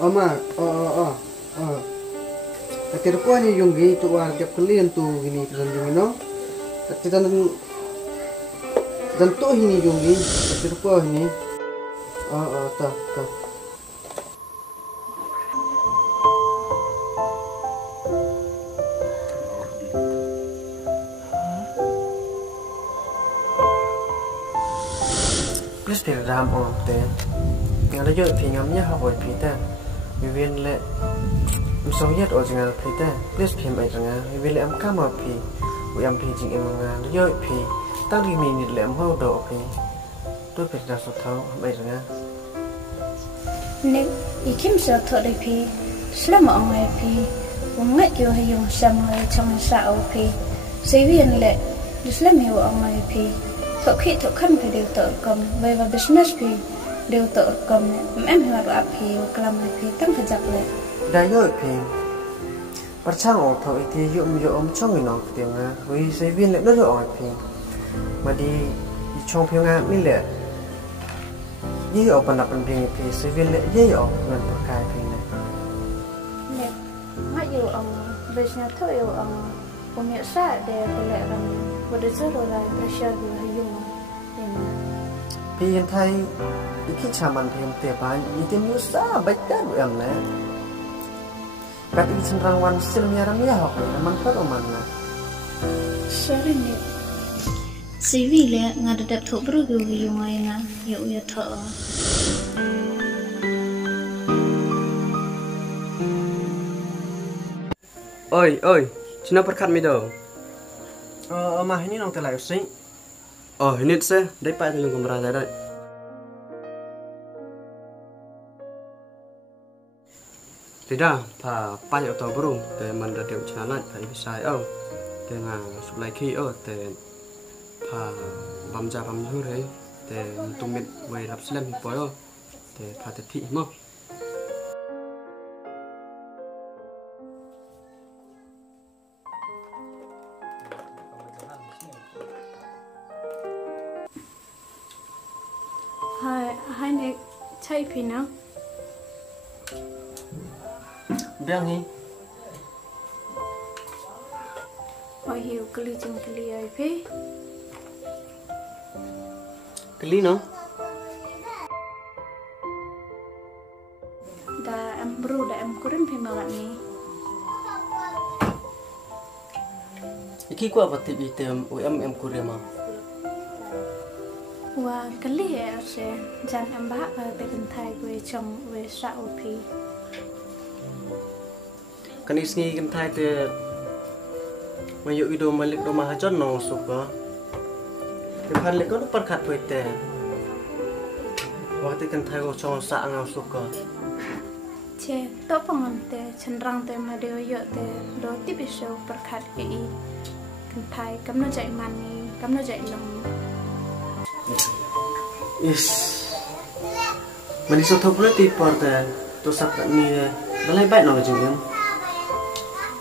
Oma, oh. Akhir ko ni yung gitu warga kalian tuh gini dan yung no. Kita dan tuh ini yung gini. Akhir ko ini. Tak. Plus tiền ram ổn tiền, ngày đó giờ thì ngắm nhá học hỏi phí ta, vì viên lệ, sống nhất ở trường phí ta, plus phí mấy trường vì viên lệ em cá mà phí, vì em phí chính em đó giờ phí, tăng đi mình lệ em hao độ phí, tôi phải ra số tháo mấy trường nếu ý kiếm sợ thợ đầy phí, sớm mọi người phí, cũng ngại kêu hay dùng sầm người trong sạo phí, xây viên lệ, sớm nhiều ở ngoài phí. Thợ khi thợ khăn phải đều tự cầm về vào business thì đều tự cầm em hiểu được thì làm thì tăng phải giặc lại đại rồi thì bắt chang ở thợ thì dụng cho người nó tiếng nga với sinh viên lại rất rồi thì mà đi trong phiếu nga mới lệ dễ ở phần đập phần phiền thì sinh viên lại dễ ở gần tất cả thì này nè ngay yêu ông về nhà thợ yêu ông cũng nhận ra để có lẽ là vừa được rất rồi pressure vừa hay dùng thì hiện thay khi chả mình thì em tiệp anh ý tin như sao bách đắt của em này các ý chân răng quan xin nhà ra mía học này mang tất ở mình này sorry nè chỉ vì lẽ ngài được đẹp thổ bự dùng ngay ngài hiểu yêu thợ Oi, cina perkat mi do. Mà ini nong telai sing. Ini se, dai pa tulung kamera dai. Tidak, pa yo to bro, te man da dem chana pa bisai au. Te nga suplai ki au te pa bam ja bam hu re, te tumit wei rap slam po yo. Te pa te thi mo. hai này chạy phi nào Biang hi hỏi hiểu cái ly chừng cái ly ấy phi Keli no? đã em bro đã em kurang phi mà bạn ni Iki ku apa tibi tem em kuria ma. và cái ly ấy sẽ dàn em bác về bên thái về chồng về sạo phi Kan isngi kan thai te mayu ido malik do mahajon no suka. Te phan le ko perkat poi te. Waktu kan thai ko chong sa ngau suka. che to pangan te chanrang te ma deo yo te do ti bi show perkhat ke i kan thai kam no jai mani kam no jai long Yes. Mani so thop ti por te to sak ni dalai bai no jing em.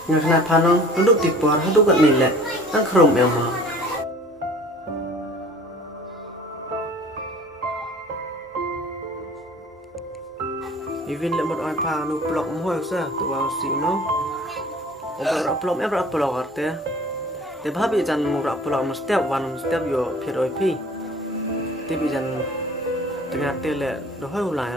Nga khna phanong duduk ti por haduk kan ni le ang khrom em ma. Even le một ai pha nu plok mo sa tu wa si no. Oba plok em plok arte. Te bhabi jan mu plok mo step one step yo phir oi phi. Te bi jan tengah tele do hoi ulai